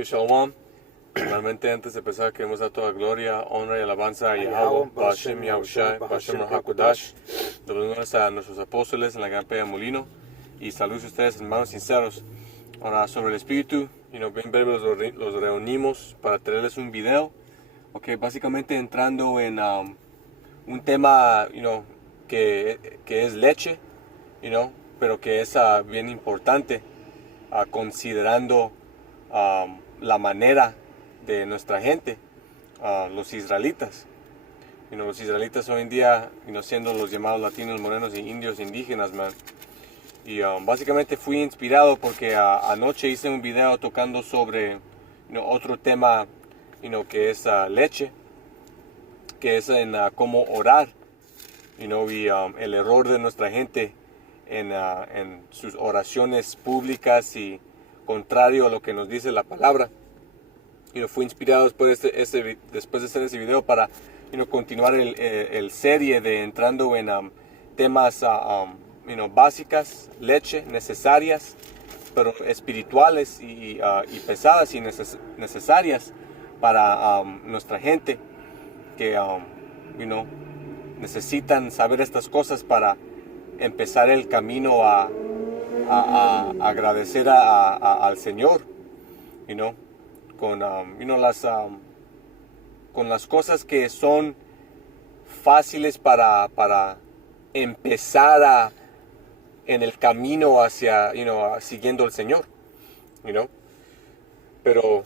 Que Shalom. Realmente antes de empezar queremos dar toda gloria, honra y alabanza a Yahweh, Bashem Yahushai, Bashem Rahakodash. Doblémonos a nuestros apóstoles en la gran pega Molino. Y saludos a ustedes, hermanos sinceros. Ahora sobre el espíritu, bien breve los reunimos para traerles un video. Básicamente entrando en un tema, que es leche, pero que es bien importante, considerando la manera de nuestra gente, los israelitas. Los israelitas hoy en día, siendo los llamados latinos, morenos y indios indígenas, man. Y básicamente fui inspirado porque anoche hice un video tocando sobre otro tema, que es leche, que es en cómo orar, y el error de nuestra gente en sus oraciones públicas y contrario a lo que nos dice la palabra. Fui inspirado después de hacer ese video para continuar el serie de entrando en temas básicas, leche, necesarias, pero espirituales y pesadas y necesarias para nuestra gente que necesitan saber estas cosas para empezar el camino a agradecer al Señor, con las cosas que son fáciles para empezar en el camino hacia, siguiendo al Señor, Pero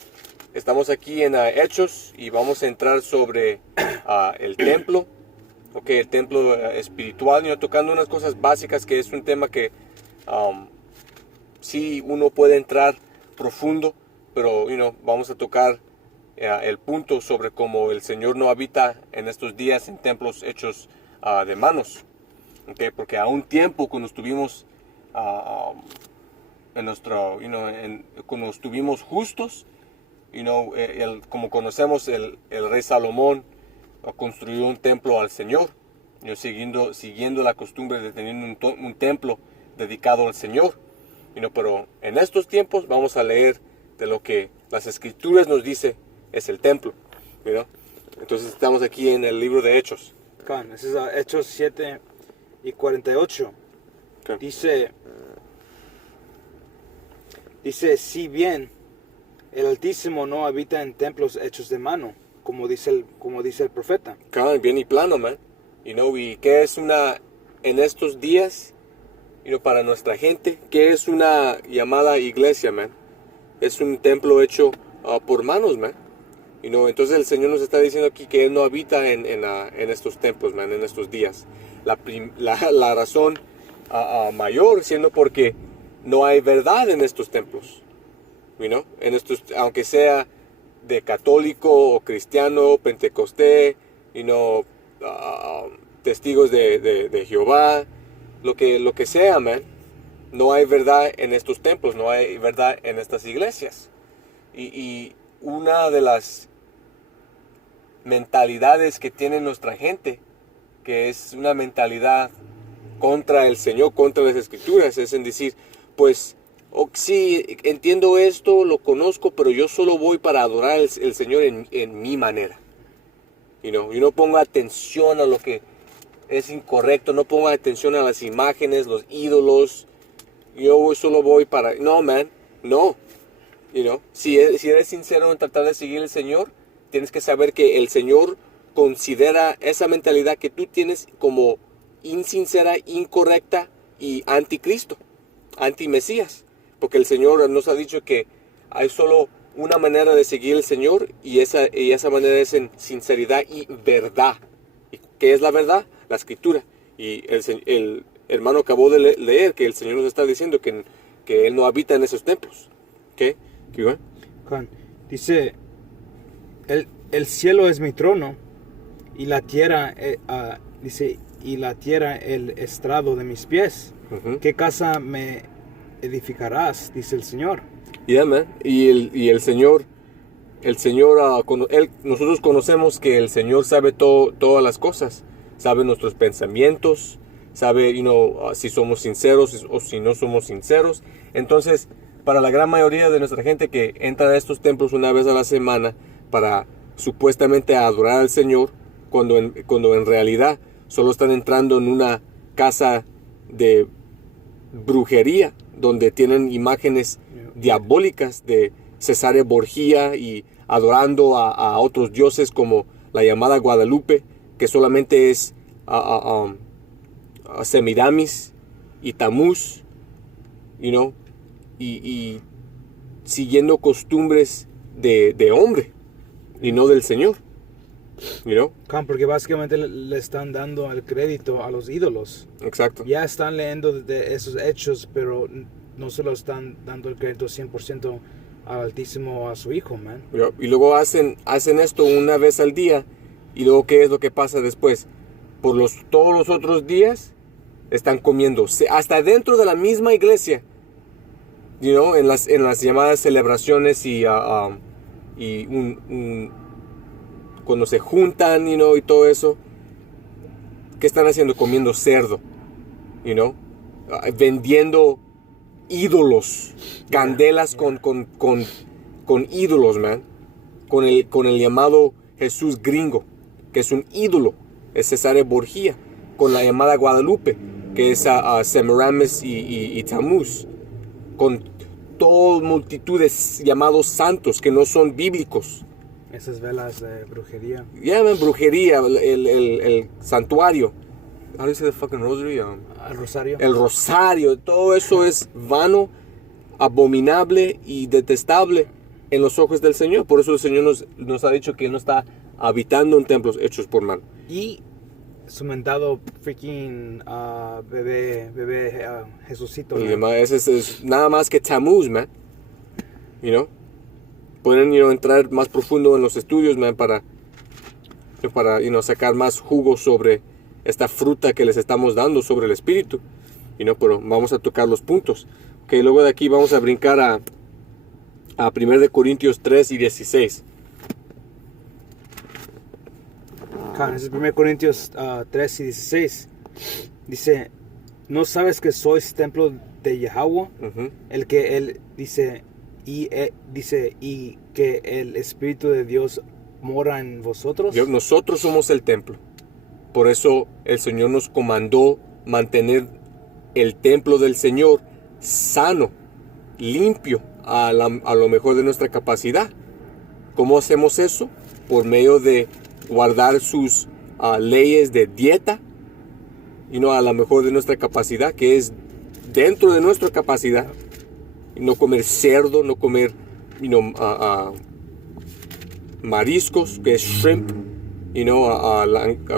estamos aquí en Hechos y vamos a entrar sobre el templo, el templo espiritual, tocando unas cosas básicas que es un tema que sí uno puede entrar profundo, pero vamos a tocar el punto sobre cómo el Señor no habita en estos días en templos hechos de manos. Porque a un tiempo cuando estuvimos cuando estuvimos justos, como conocemos, el rey Salomón construyó un templo al Señor, siguiendo la costumbre de tener un templo dedicado al Señor. Pero en estos tiempos vamos a leer de lo que las Escrituras nos dice es el templo. Entonces estamos aquí en el libro de Hechos. Ese es Hechos 7 y 48. Okay. Dice, si bien el Altísimo no habita en templos hechos de mano, como dice el profeta. Bien y plano, man. Y qué es en estos días, para nuestra gente, qué es una llamada iglesia, man. Es un templo hecho por manos, man. Entonces el Señor nos está diciendo aquí que Él no habita en estos templos, man, en estos días. La razón mayor siendo porque no hay verdad en estos templos. En estos, aunque sea de católico o cristiano, pentecostés, testigos de Jehová, lo que sea, man, no hay verdad en estos templos, no hay verdad en estas iglesias. Y una de las mentalidades que tiene nuestra gente, que es una mentalidad contra el Señor, contra las Escrituras, es en decir, pues, sí, entiendo esto, lo conozco, pero yo solo voy para adorar al Señor en mi manera. Yo no pongo atención a lo que es incorrecto, no pongo atención a las imágenes, los ídolos. Yo solo voy para... No, man, no. Si eres sincero en tratar de seguir al Señor, tienes que saber que el Señor considera esa mentalidad que tú tienes como insincera, incorrecta y anticristo, antimesías. Porque el Señor nos ha dicho que hay solo una manera de seguir al Señor y esa manera es en sinceridad y verdad. ¿Y qué es la verdad? La Escritura. Y el hermano acabó de leer que el Señor nos está diciendo que Él no habita en esos templos. ¿Qué? Dice, el cielo es mi trono y la tierra, y la tierra el estrado de mis pies. Uh-huh. ¿Qué casa me edificarás? Dice el Señor. Man. Y el Señor, nosotros conocemos que el Señor sabe todas las cosas, sabe nuestros pensamientos, sabe si somos sinceros o si no somos sinceros. Entonces para la gran mayoría de nuestra gente que entra a estos templos una vez a la semana para supuestamente adorar al Señor, cuando en realidad solo están entrando en una casa de brujería, donde tienen imágenes diabólicas de Cesare Borgia y adorando a otros dioses como la llamada Guadalupe, que solamente es Semiramis y Tamuz, y siguiendo costumbres de hombre y no del Señor. Porque básicamente le están dando el crédito a los ídolos. Exacto. Ya están leyendo de esos hechos, pero no se lo están dando el crédito 100% al Altísimo, a su Hijo, man. Y luego hacen esto una vez al día, y luego ¿qué es lo que pasa después? Todos los otros días están comiendo, hasta dentro de la misma iglesia, en las llamadas celebraciones y cuando se juntan, y todo eso, ¿qué están haciendo? Comiendo cerdo, vendiendo ídolos, candelas con ídolos, man, con el llamado Jesús gringo, que es un ídolo, es Cesare Borgia, con la llamada Guadalupe, que es Semiramis y Tamuz, con todas multitudes llamados santos que no son bíblicos. Esas velas de brujería. Brujería, el santuario. How do you say the fucking rosary? El rosario. El rosario, todo eso es vano, abominable y detestable en los ojos del Señor. Por eso el Señor nos ha dicho que Él no está habitando en templos hechos por mano. Y su mentado freaking bebé Jesucito. Ese es nada más que Tamuz, man. Pueden entrar más profundo en los estudios, man, para sacar más jugo sobre esta fruta que les estamos dando sobre el Espíritu. Pero vamos a tocar los puntos. Luego de aquí vamos a brincar a 1 Corintios 3 y 16. Es 1 Corintios 3 y 16. Dice, ¿no sabes que sois templo de Yahweh? El que Él dice, y que el Espíritu de Dios mora en vosotros. Nosotros somos el templo. Por eso el Señor nos comandó mantener el templo del Señor sano, limpio, a lo mejor de nuestra capacidad. ¿Cómo hacemos eso? Por medio de guardar sus leyes de dieta, a lo mejor de nuestra capacidad, que es dentro de nuestra capacidad. No comer cerdo, no comer mariscos, que es shrimp,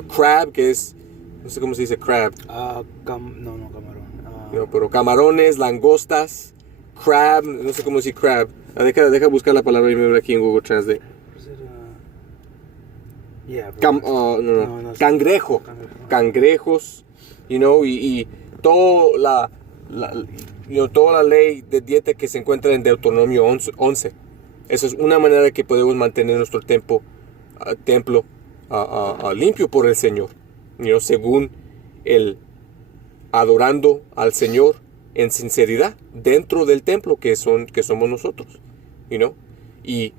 crab, que es, no sé cómo se dice crab. Camarón. Pero camarones, langostas, crab, no sé cómo decir crab. Deja buscar la palabra y me voy aquí en Google Translate. Cangrejo. Cangrejos, y toda toda la ley de dieta que se encuentra en Deuteronomio 11. Esa es una manera que podemos mantener nuestro templo limpio por el Señor, según el adorando al Señor en sinceridad dentro del templo que somos nosotros, y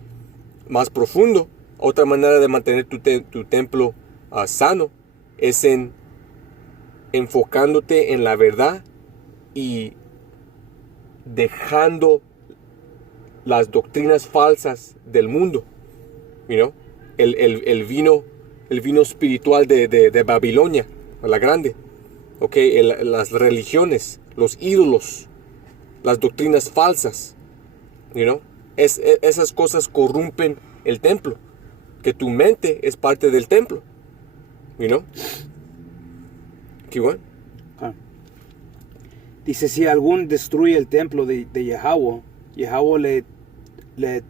más profundo. Otra manera de mantener tu templo sano es enfocándote en la verdad y dejando las doctrinas falsas del mundo. El vino espiritual de Babilonia, la grande. Las religiones, los ídolos, las doctrinas falsas. Esas cosas corrompen el templo. Que tu mente es parte del templo. Keep going. Dice, si algún destruye el templo de Yahweh, Yahweh le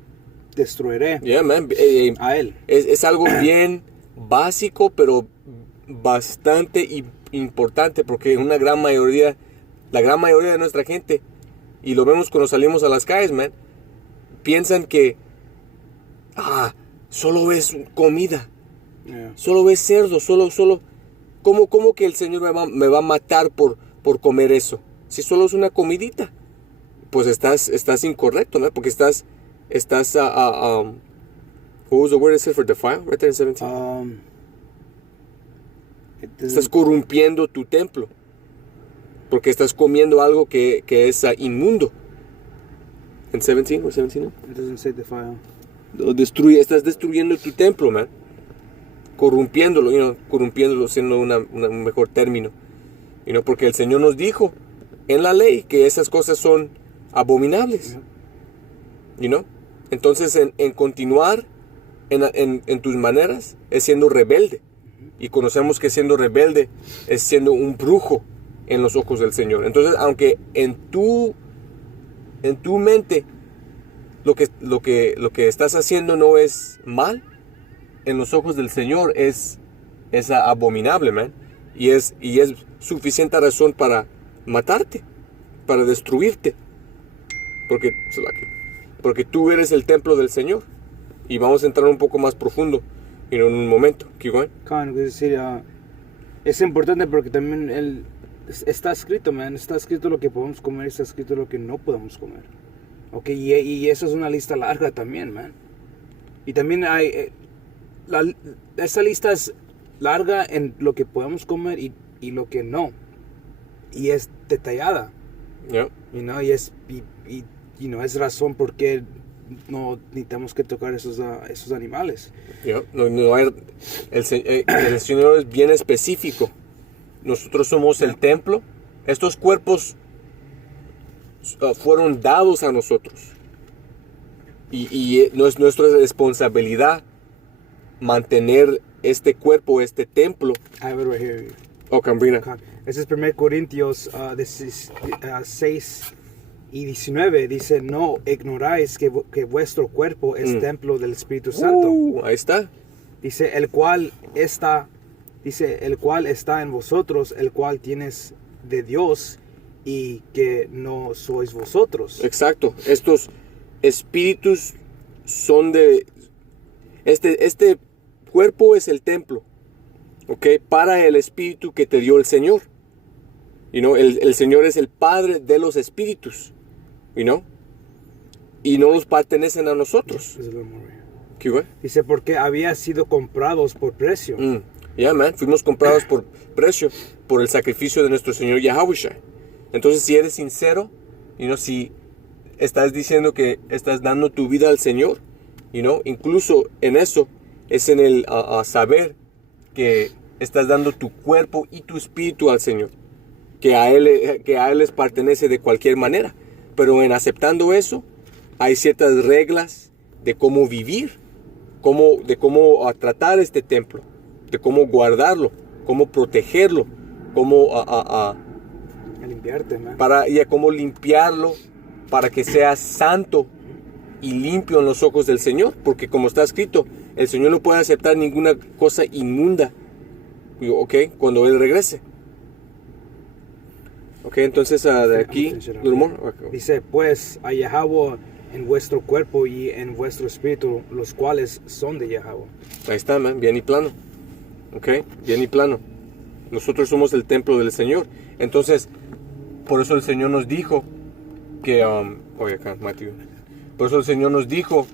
destruiré a él. Es algo bien básico, pero bastante importante, porque la gran mayoría de nuestra gente, y lo vemos cuando salimos a las calles, man, piensan que solo es comida, solo es cerdo, solo ¿cómo que el Señor me va a matar por comer eso? Si solo es una comidita, pues estás incorrecto, ¿no? Porque estás what was the word it said for defile right there in 17? Estás corrompiendo tu templo. Porque estás comiendo algo que es inmundo. ¿En 17? ¿O 17? It doesn't say defile. Estás destruyendo tu templo, man. Corrompiéndolo, corrompiéndolo siendo un mejor término. Porque el Señor nos dijo en la ley que esas cosas son abominables. Entonces en continuar en tus maneras es siendo rebelde. Y conocemos que siendo rebelde es siendo un brujo en los ojos del Señor. Entonces, aunque en tu mente lo que estás haciendo no es mal, en los ojos del Señor es abominable, man. Y es suficiente razón para matarte, para destruirte. Porque tú eres el templo del Señor. Y vamos a entrar un poco más profundo en un momento. Keep going. Es decir, es importante porque también está escrito, man. Está escrito lo que podemos comer, está escrito lo que no podemos comer. Y eso es una lista larga también, man. Y también hay... esa lista es larga en lo que podemos comer y lo que no. Y es detallada. Yeah. Y es razón por qué no necesitamos que tocar esos animales. Yeah. El Señor es bien específico. Nosotros somos el templo. Estos cuerpos fueron dados a nosotros. Y no es nuestra responsabilidad mantener este cuerpo, este templo. I have it right here. Cambrina. Ese es 1 Corintios 6 y 19. Dice, no ignoráis que vuestro cuerpo es templo del Espíritu Santo. Ahí está. Dice, el cual está en vosotros, el cual tienes de Dios y que no sois vosotros. Exacto. Estos espíritus son de... Este cuerpo es el templo, para el espíritu que te dio el Señor. El Señor es el Padre de los espíritus, y no nos pertenecen a nosotros. ¿Qué? Dice, porque había sido comprados por precio. Man, fuimos comprados por precio, por el sacrificio de nuestro Señor Yahushua. Entonces, si eres sincero, si estás diciendo que estás dando tu vida al Señor, incluso en eso, es en el saber que estás dando tu cuerpo y tu espíritu al Señor, que a Él les pertenece de cualquier manera. Pero en aceptando eso, hay ciertas reglas de cómo vivir, de cómo tratar este templo, de cómo guardarlo, cómo protegerlo, cómo limpiarte, man. Cómo limpiarlo para que sea santo y limpio en los ojos del Señor, porque como está escrito, el Señor no puede aceptar ninguna cosa inmunda, cuando Él regrese. Entonces de aquí, dice, pues a Yahweh en vuestro cuerpo y en vuestro espíritu, los cuales son de Yahweh. Ahí está, man, bien y plano. Bien y plano. Nosotros somos el templo del Señor. Entonces, por eso el Señor nos dijo que, Matthew. Por eso el Señor nos dijo,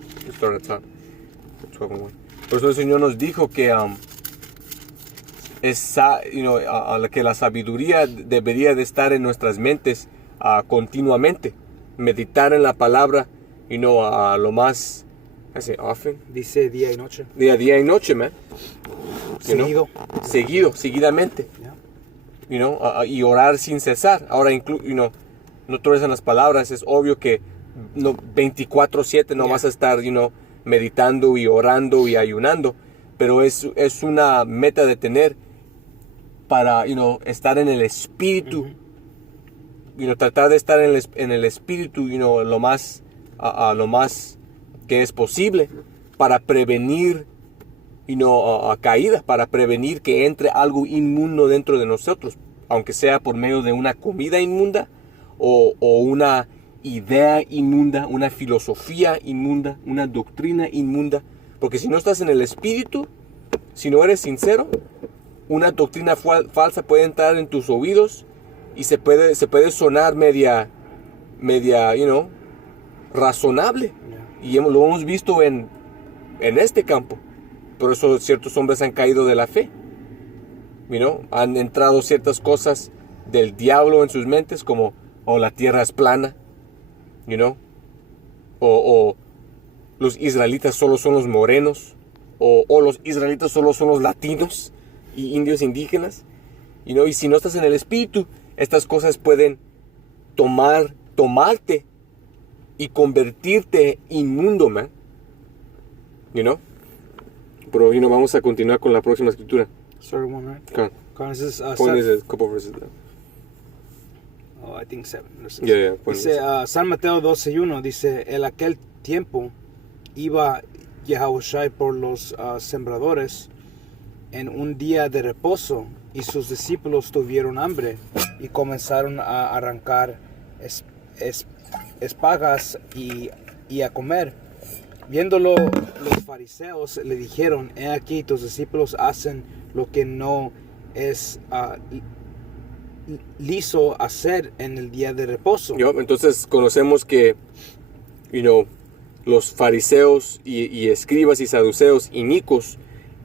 que que la sabiduría debería de estar en nuestras mentes continuamente, meditar en la palabra, a lo más, often. Dice día y noche. Día y noche, man. Seguidamente. Yeah. Y orar sin cesar. Ahora, no todas las palabras, es obvio que 24/7 no vas a estar, meditando y orando y ayunando, pero es una meta de tener para, estar en el espíritu, tratar de estar en el espíritu, lo más que es posible para prevenir, caída, para prevenir que entre algo inmundo dentro de nosotros, aunque sea por medio de una comida inmunda o una idea inmunda, una filosofía inmunda, una doctrina inmunda. Porque si no estás en el espíritu, si no eres sincero, una doctrina falsa puede entrar en tus oídos y se puede sonar media media, razonable. Y lo hemos visto en este campo. Por eso ciertos hombres han caído de la fe. Han entrado ciertas cosas del diablo en sus mentes, como la tierra es plana, o los israelitas solo son los morenos, o los israelitas solo son los latinos y indios indígenas. Y si no estás en el espíritu, estas cosas pueden tomarte y convertirte inmundo, man. Pero vamos a continuar con la próxima escritura. Sorry, one, right? Come on. This is, Point is a couple verses down. I think 7 verses. Yeah, dice, San Mateo 12:1 dice, en aquel tiempo iba Yahushua por los sembradores en un día de reposo, y sus discípulos tuvieron hambre y comenzaron a arrancar espigas y a comer. Viéndolo, los fariseos le dijeron, he aquí tus discípulos hacen lo que no es liso hacer en el día de reposo. Entonces conocemos que los fariseos y escribas y saduceos inicuos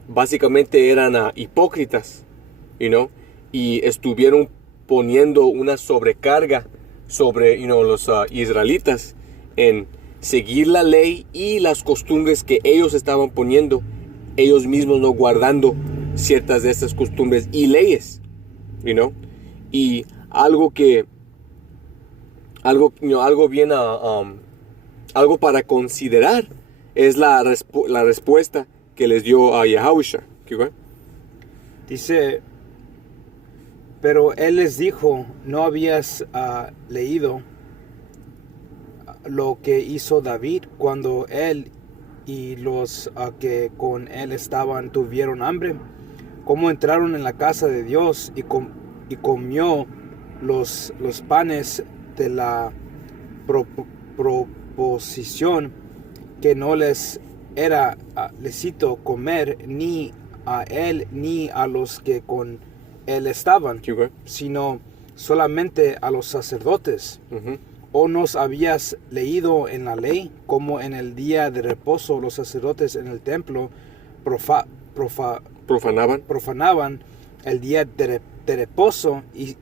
básicamente eran hipócritas, y estuvieron poniendo una sobrecarga sobre los israelitas en seguir la ley y las costumbres que ellos estaban poniendo, ellos mismos no guardando ciertas de estas costumbres y leyes, y algo para considerar es la respuesta que les dio a Yahushua. Dice, pero él les dijo, ¿no habías leído lo que hizo David cuando él y los que con él estaban tuvieron hambre? Cómo entraron en la casa de Dios y comió los panes de la proposición, que no les era lícito comer ni a él ni a los que con él estaban, sino solamente a los sacerdotes. ¿O nos habías leído en la ley como en el día de reposo los sacerdotes en el templo profanaban el día de reposo y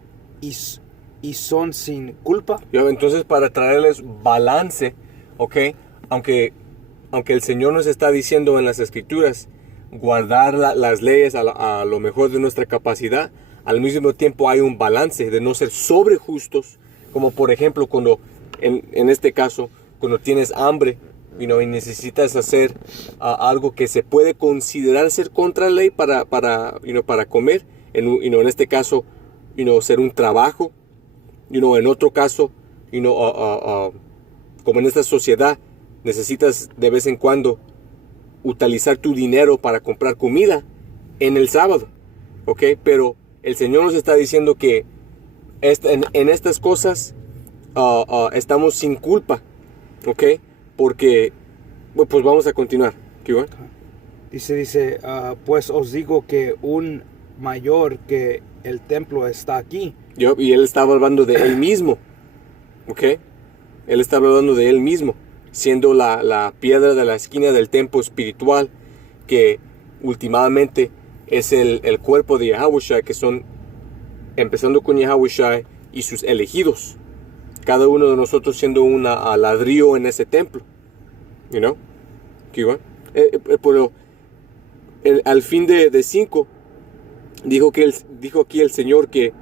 son sin culpa? Entonces, para traerles balance, aunque el Señor nos está diciendo en las Escrituras guardar las leyes a lo mejor de nuestra capacidad, al mismo tiempo hay un balance de no ser sobre justos, como por ejemplo cuando en este caso cuando tienes hambre y necesitas hacer algo que se puede considerar ser contra la ley para comer, en este caso ser un trabajo, en otro caso como en esta sociedad necesitas de vez en cuando utilizar tu dinero para comprar comida en el sábado, pero el Señor nos está diciendo que en estas cosas estamos sin culpa, porque pues vamos a continuar. Dice, pues os digo que un mayor que el templo está aquí. Y él estaba hablando de él mismo, él estaba hablando de él mismo, siendo la piedra de la esquina del templo espiritual, que últimamente es el cuerpo de Yahushua, que son, empezando con Yahushua y sus elegidos, cada uno de nosotros siendo un ladrillo en ese templo, pero al fin de 5 dijo aquí el Señor que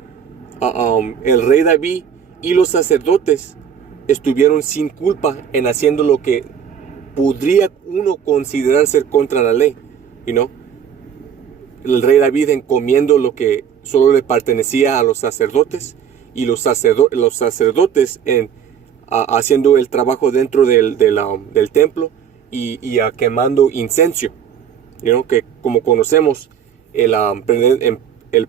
el rey David y los sacerdotes estuvieron sin culpa en haciendo lo que podría uno considerar ser contra la ley, el rey David encomiendo lo que solo le pertenecía a los sacerdotes, y los sacerdotes haciendo el trabajo dentro del templo y quemando incienso, que como conocemos el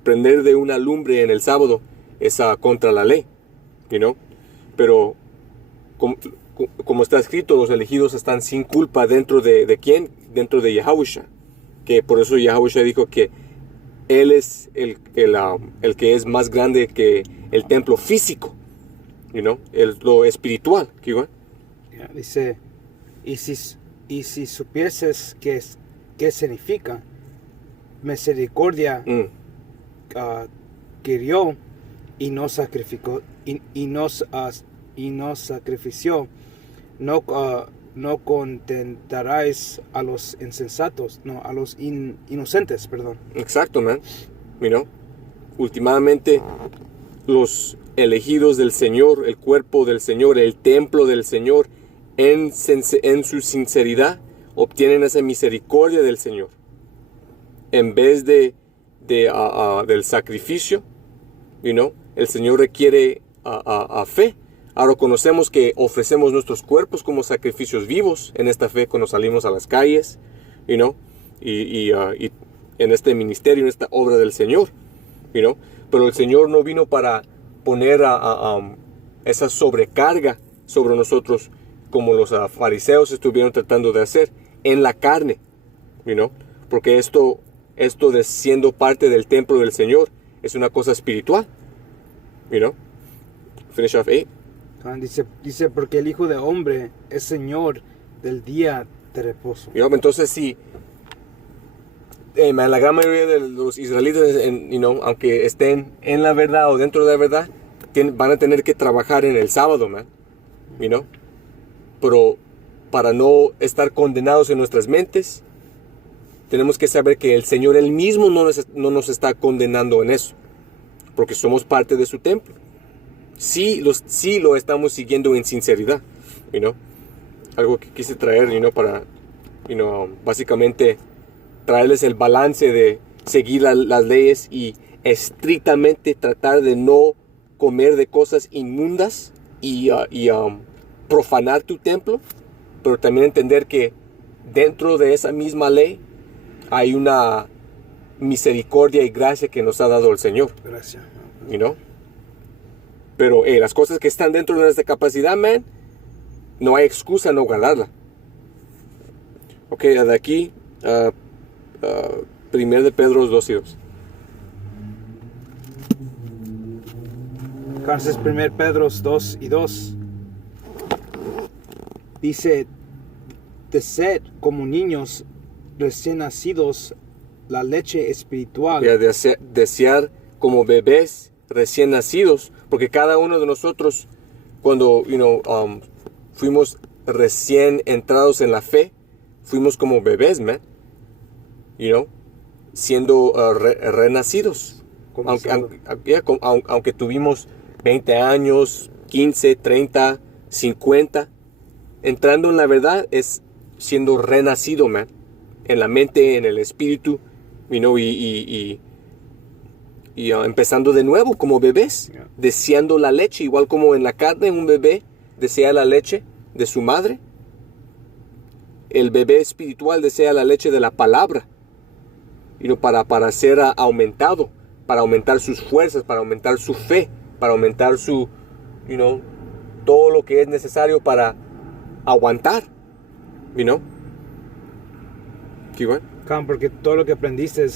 prender de una lumbre en el sábado es contra la ley, pero como está escrito, los elegidos están sin culpa dentro de ¿quién? Dentro de Yahushua, que por eso Yahushua dijo que él es el que es más grande que el templo físico, lo espiritual. Dice, y si supieses qué significa misericordia, querió y no sacrificó, y no sacrifició, no contentarás a los insensatos, no, a los inocentes, perdón. Exacto, man. Últimamente, los elegidos del Señor, el cuerpo del Señor, el templo del Señor, en su sinceridad, obtienen esa misericordia del Señor. En vez del sacrificio, el Señor requiere fe. Ahora conocemos que ofrecemos nuestros cuerpos como sacrificios vivos en esta fe cuando salimos a las calles, y en este ministerio, en esta obra del Señor, Pero el Señor no vino para poner esa sobrecarga sobre nosotros como los fariseos estuvieron tratando de hacer en la carne, porque esto de siendo parte del templo del Señor es una cosa espiritual, Finish off 8. Dice, porque el Hijo de Hombre es Señor del día de reposo. Entonces, sí, la gran mayoría de los israelitas, aunque estén en la verdad o dentro de la verdad, van a tener que trabajar en el sábado, man. Pero para no estar condenados en nuestras mentes, tenemos que saber que el Señor Él mismo no nos está condenando en eso, porque somos parte de su templo. Sí lo estamos siguiendo en sinceridad, algo que quise traer, para, básicamente traerles el balance de seguir las leyes y estrictamente tratar de no comer de cosas inmundas y profanar tu templo, pero también entender que dentro de esa misma ley hay una misericordia y gracia que nos ha dado el Señor. Gracias. Pero las cosas que están dentro de nuestra capacidad, man, no hay excusa no guardarla. Ok, de aquí, 1 de Pedro 2 y 2. Entonces 1 Pedro 2 y 2 dice, de ser como niños recién nacidos la leche espiritual. Desear como bebés recién nacidos, porque cada uno de nosotros, cuando fuimos recién entrados en la fe, fuimos como bebés, man, siendo renacidos, aunque tuvimos 20 años, 15, 30, 50, entrando en la verdad es siendo renacido, man, en la mente, en el espíritu, y empezando de nuevo como bebés, deseando la leche, igual como en la carne un bebé desea la leche de su madre. El bebé espiritual desea la leche de la palabra, para ser aumentado, para aumentar sus fuerzas, para aumentar su fe, para aumentar su, todo lo que es necesario para aguantar, Porque todo lo que aprendiste,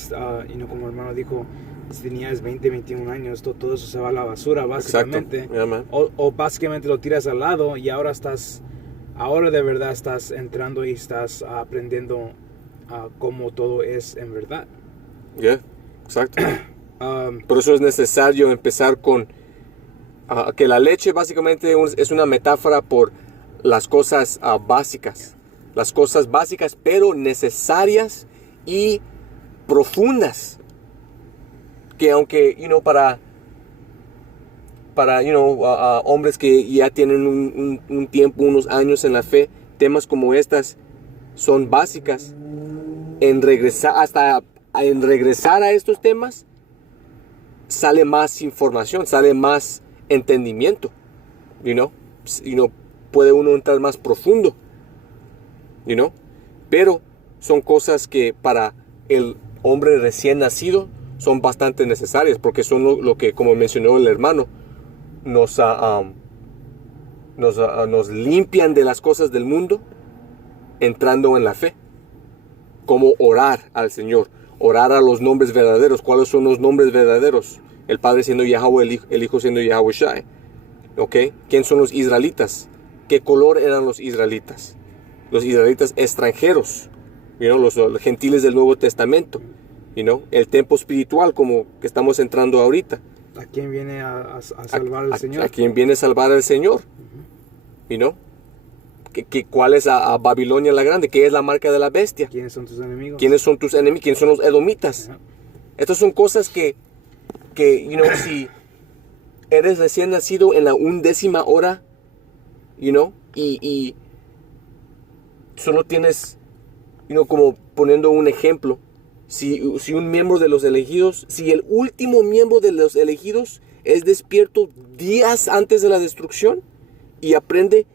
como el hermano dijo, si tenías 20, 21 años, todo eso se va a la basura, básicamente. Yeah, o básicamente lo tiras al lado y ahora de verdad estás entrando y estás aprendiendo cómo todo es en verdad. Exacto. Por eso es necesario empezar con que la leche básicamente es una metáfora por las cosas básicas. Las cosas básicas, pero necesarias y profundas. Que aunque, para hombres que ya tienen un tiempo, unos años en la fe, temas como estas son básicas. En regresar a estos temas, sale más información, sale más entendimiento, puede uno entrar más profundo, pero son cosas que para el hombre recién nacido son bastante necesarias, porque son lo que, como mencionó el hermano, nos limpian de las cosas del mundo, entrando en la fe. Cómo orar al Señor, orar a los nombres verdaderos. ¿Cuáles son los nombres verdaderos? El Padre siendo Yahweh, el Hijo siendo Yahweh Shai. ¿Ok? ¿Quién son los israelitas? ¿Qué color eran los israelitas? Los israelitas extranjeros, los gentiles del Nuevo Testamento, el templo espiritual como que estamos entrando ahorita. ¿A quién viene a salvar el Señor? ¿A quién viene a salvar al Señor? ¿Cuál es a Babilonia la Grande? ¿Qué es la marca de la bestia? ¿Quiénes son tus enemigos? ¿Quiénes son tus enemigos? ¿Quiénes son los edomitas? Estas son cosas que si eres recién nacido en la 11ª hora, y solo tienes, como poniendo un ejemplo, si un miembro de los elegidos, si el último miembro de los elegidos es despierto días antes de la destrucción y aprende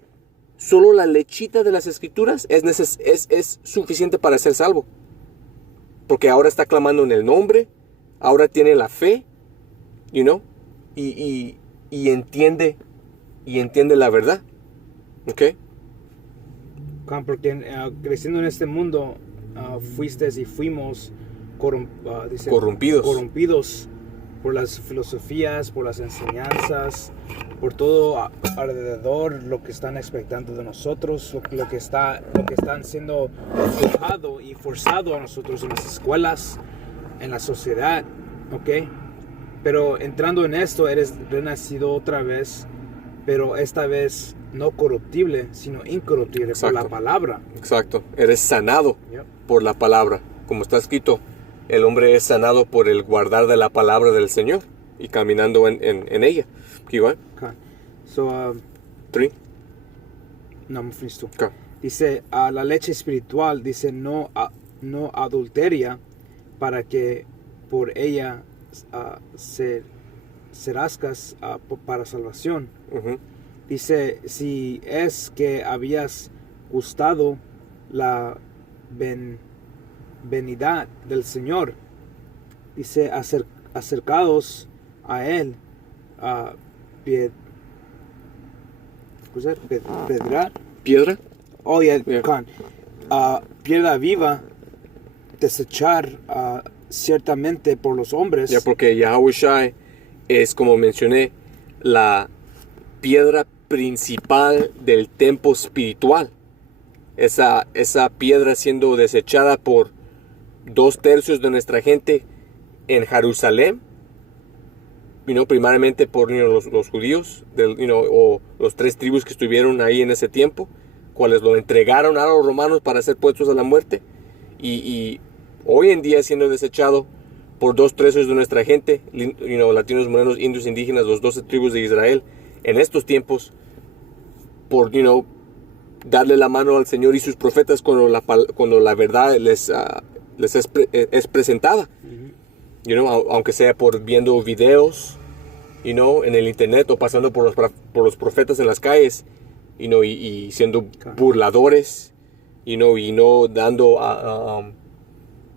solo la lechita de las escrituras, es suficiente para ser salvo. Porque ahora está clamando en el nombre, ahora tiene la fe, y entiende la verdad. ¿Ok? Porque creciendo en este mundo, fuiste y fuimos corrompidos por las filosofías, por las enseñanzas, por todo alrededor, lo que están expectando de nosotros, lo que están siendo forjado y forzado a nosotros en las escuelas, en la sociedad, ¿ok? Pero entrando en esto, eres renacido otra vez, pero esta vez no corruptible, sino incorruptible. Exacto. Por la palabra. Exacto. Eres sanado por la palabra. Como está escrito, el hombre es sanado por el guardar de la palabra del Señor y caminando en ella. Igual. Okay. So, 3. No, me finished tú. Okay. Dice, a la leche espiritual, dice, no adulteria, para que por ella serascas para salvación. Uh-huh. Dice, si es que habías gustado la venida del Señor, dice, acercados a Él, ¿Piedra? Oh, yeah. Piedra viva, desechar ciertamente por los hombres. Ya, porque Yahushua es, como mencioné, la piedra principal del templo espiritual. Esa piedra siendo desechada por 2/3 de nuestra gente en Jerusalén, primeramente por los judíos, o los 3 tribus que estuvieron ahí en ese tiempo, cuales lo entregaron a los romanos para ser puestos a la muerte, y hoy en día siendo desechado por 2/3 de nuestra gente, latinos, morenos, indios, indígenas, los 12 tribus de Israel, en estos tiempos, por darle la mano al Señor y sus profetas cuando la verdad les es presentada. Uh-huh. Aunque sea por viendo videos, en el internet, o pasando por los profetas en las calles, y siendo burladores, y no dando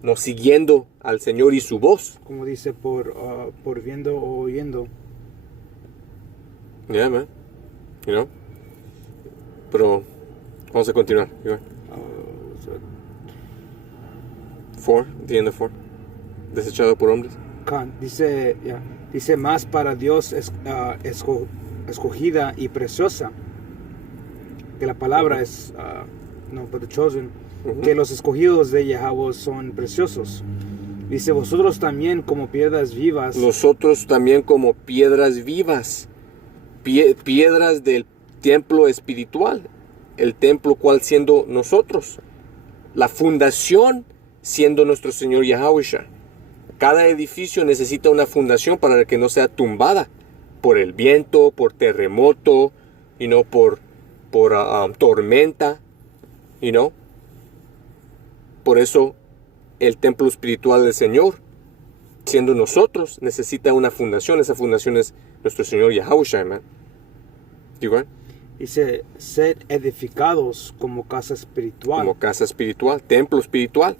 no siguiendo al Señor y su voz. Como dice, por viendo o oyendo. Yeah, man. Pero vamos a continuar. 4, the end of 4. Desechado por hombres. Dice más para Dios escogida y preciosa, que la palabra es for the chosen, que los escogidos de Yahweh son preciosos. Dice, vosotros también como piedras vivas. Nosotros también como piedras vivas, piedras del templo espiritual, el templo cual siendo nosotros, la fundación siendo nuestro Señor Yahushua. Cada edificio necesita una fundación para que no sea tumbada por el viento, por terremoto, por tormenta, Por eso el templo espiritual del Señor, siendo nosotros, necesita una fundación. Esa fundación es nuestro Señor Yahushua, man. Igual. Dice, sed edificados como casa espiritual. Como casa espiritual, templo espiritual.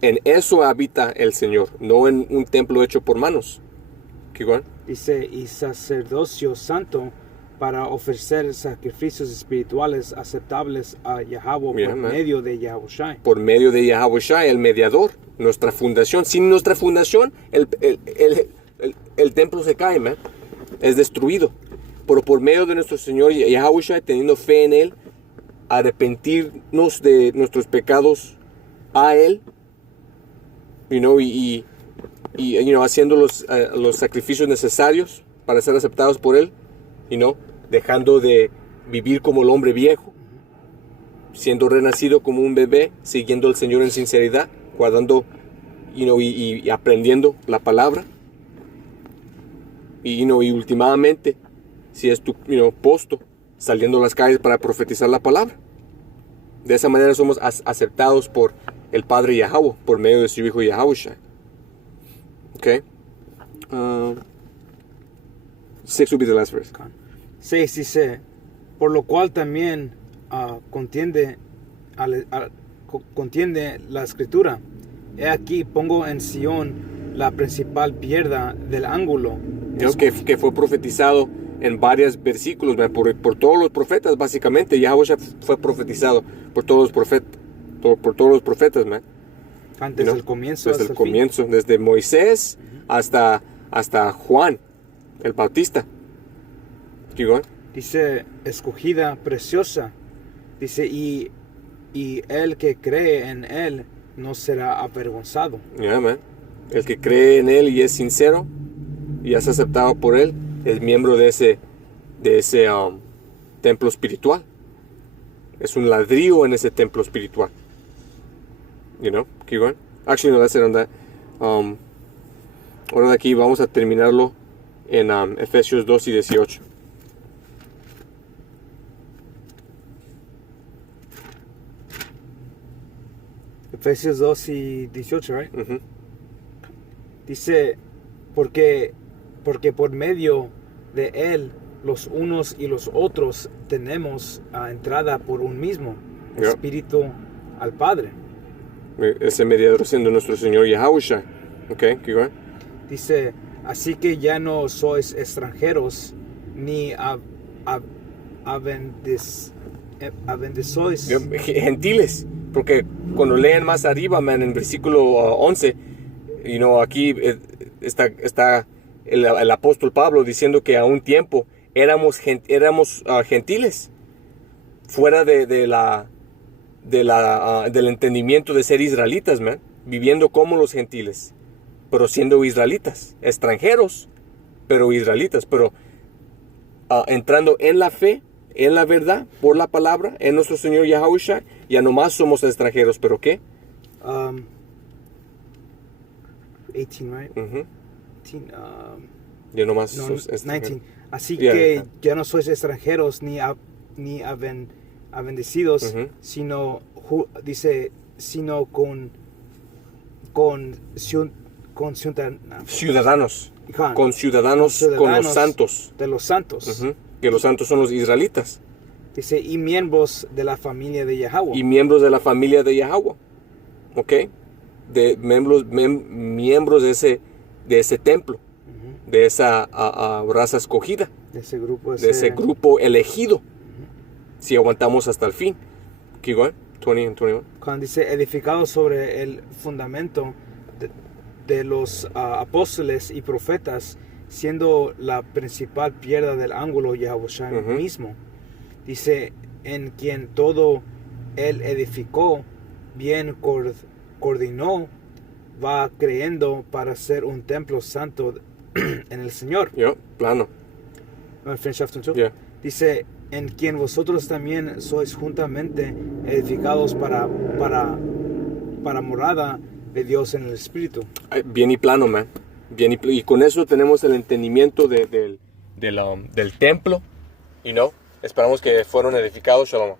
En eso habita el Señor, no en un templo hecho por manos. Igual. Dice, y sacerdocio santo para ofrecer sacrificios espirituales aceptables a Yahweh por medio de Yahushua. Por medio de Yahushua, el mediador, nuestra fundación. Sin nuestra fundación, el templo se cae, man. Es destruido. pero por medio de nuestro Señor Yahushua, teniendo fe en Él, arrepentirnos de nuestros pecados a Él, y haciendo los sacrificios necesarios para ser aceptados por Él, dejando de vivir como el hombre viejo, siendo renacido como un bebé, siguiendo al Señor en sinceridad, guardando y aprendiendo la palabra, y últimamente, si es tu posto, saliendo a las calles para profetizar la palabra. De esa manera somos aceptados por el Padre Yahweh, por medio de su Hijo Yahushua. Okay. 6 will be the last verse. 6 dice, por lo cual también contiende la escritura. He aquí pongo en Sión la principal piedra del ángulo. Que fue profetizado en varios versículos, man, por todos los profetas, básicamente. Yahushua fue profetizado por todos los profetas, man. Antes del comienzo. Desde el comienzo, desde Moisés hasta Juan el Bautista. Keep going. Dice, escogida, preciosa. Dice, y el que cree en él no será avergonzado. Yeah, man. El que cree en él y es sincero y es aceptado por él, es miembro de ese templo espiritual. Es un ladrillo en ese templo espiritual. Keep going. Actually, no, that's it on that. Ahora de aquí vamos a terminarlo en Efesios 2 y 18. Efesios 2 y 18, right? Uh-huh. Dice, porque por medio de él los unos y los otros tenemos entrada por un mismo espíritu al Padre. Ese mediador siendo nuestro Señor Yahushua. Okay, keep going. Dice, así que ya no sois extranjeros ni abendezois. Gentiles, porque cuando leen más arriba, man, en versículo 11, aquí está el apóstol Pablo diciendo que a un tiempo éramos gentiles, fuera del entendimiento de ser israelitas, man, viviendo como los gentiles, pero siendo israelitas, extranjeros, pero israelitas, pero entrando en la fe, en la verdad, por la palabra, en nuestro Señor Yahushua, ya nomás somos extranjeros, pero ¿qué? 18, right? Uh-huh. 18, ya nomás no, sos 19. Así que ya no sois extranjeros ni bendecidos, uh-huh, sino con ciudadanos, con los santos. De los santos. Uh-huh. Que los santos son los israelitas. Dice, y miembros de la familia de Yahweh. Y miembros de la familia de Yahweh. ¿Ok? De miembros de ese templo. Uh-huh. De esa raza escogida. De ese grupo. De ese grupo elegido. Uh-huh. Si aguantamos hasta el fin. Keep going. 20 and 21. Cuando dice, edificado sobre el fundamento de los apóstoles y profetas, siendo la principal piedra del ángulo Yahushua uh-huh mismo. Dice, en quien todo él edificó, bien coordinó, va creyendo para ser un templo santo en el Señor. Plano. Yeah. Dice, en quien vosotros también sois juntamente edificados para morada de Dios en el Espíritu. Bien y plano, man. Y con eso tenemos el entendimiento del templo. Esperamos que fueron edificados. Shalom.